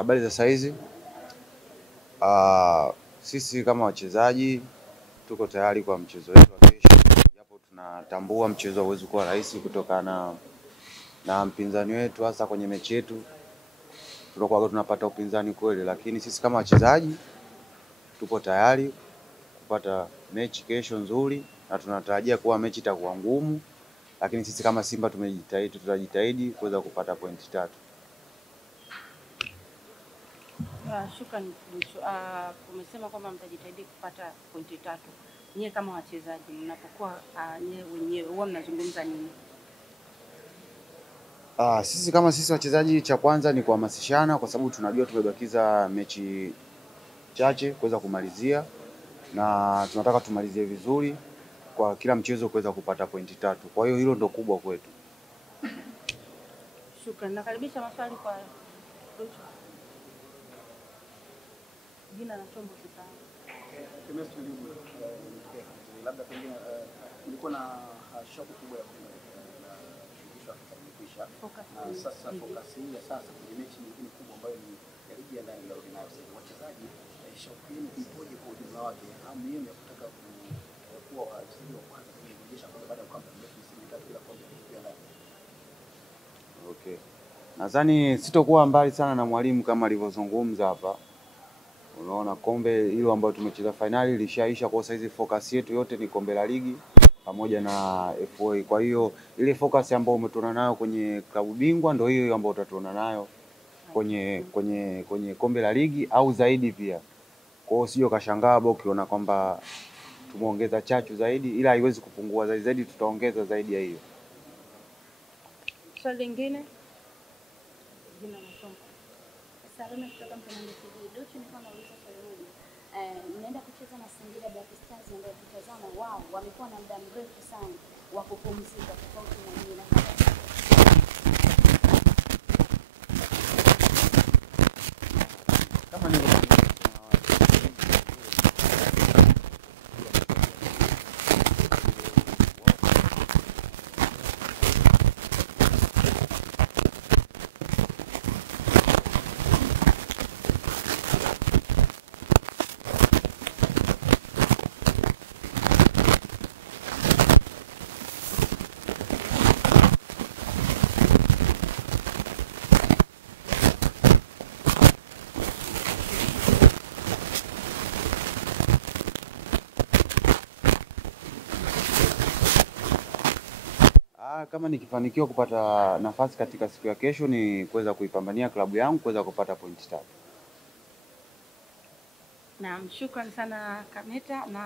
Habari za saizi. Sisi kama wachezaji tuko tayari kwa mchezo wetu wa kesho, japo tunatambua mchezo hauwezi kuwa rahisi kutokana na mpinzani wetu, hasa kwenye mechi yetu tunakuwa tunapata upinzani kweli, lakini sisi kama wachezaji tupo tayari kupata mechi kesho nzuri, na tunatarajia kuwa mechi itakuwa ngumu, lakini sisi kama Simba tutajitahidi kuweza kupata pointi 3. Shukrani. Umesema kwamba mtajitahidi kupata pointi 3. Nyie kama wachezaji mnapokuwa nyie wenyewe huwa mnazungumza nini? Sisi wachezaji, cha kwanza ni kuhamasishana, kwa sababu tunajua tumebakiza mechi chache kuweza kumalizia, na tunataka tumalizie vizuri kwa kila mchezo kuweza kupata pointi 3. Kwa hiyo hilo ndio kubwa kwetu. Shukrani. Nakaribisha maswali kwa Lucho. Jina na chombo sasa. Labda pengine kulikuwa na shauku kubwa ya kushirikishwa kuisha. Sasa focus hii ya sasa kwenye mechi nyingine kubwa ambayo ni ya ligi ya ndani ya Ordinary sasa. Wachezaji shauku yenu ipoje kwa ujumla wake? Hamu yenu ya kutaka kuwa wachezaji wa kwanza kurejesha kwa baada ya kwamba mechi msimu mitatu bila kombe ya ndani. Okay. Nadhani sitokuwa mbali sana na mwalimu kama alivyozungumza hapa. Unaona, kombe hilo ambalo tumecheza finali lishaisha, kwa saizi focus yetu yote ni kombe la ligi pamoja na FA. Kwa hiyo ile focus ambayo umetuona nayo kwenye klabu bingwa ndio hiyo ambayo utatuona nayo kwenye kombe la ligi au zaidi pia. Kwa hiyo sio kashangaa ukiona kwamba tumeongeza chachu zaidi, ila haiwezi kupungua zaidi, tutaongeza zaidi ya hiyo. Swali lingine? Jina na chombo. Salama kutoka Mtanange TV. Dochi ni kama ulizo swali moja. Mnaenda kucheza na Singida Black Stars ndio tutazama wao wamekuwa na muda mrefu sana wa kupumzika tofauti na nyinyi. Kama ni kama nikifanikiwa kupata nafasi katika siku ya kesho, ni kuweza kuipambania klabu yangu kuweza kupata pointi 3. Naam, shukrani sana Kameta na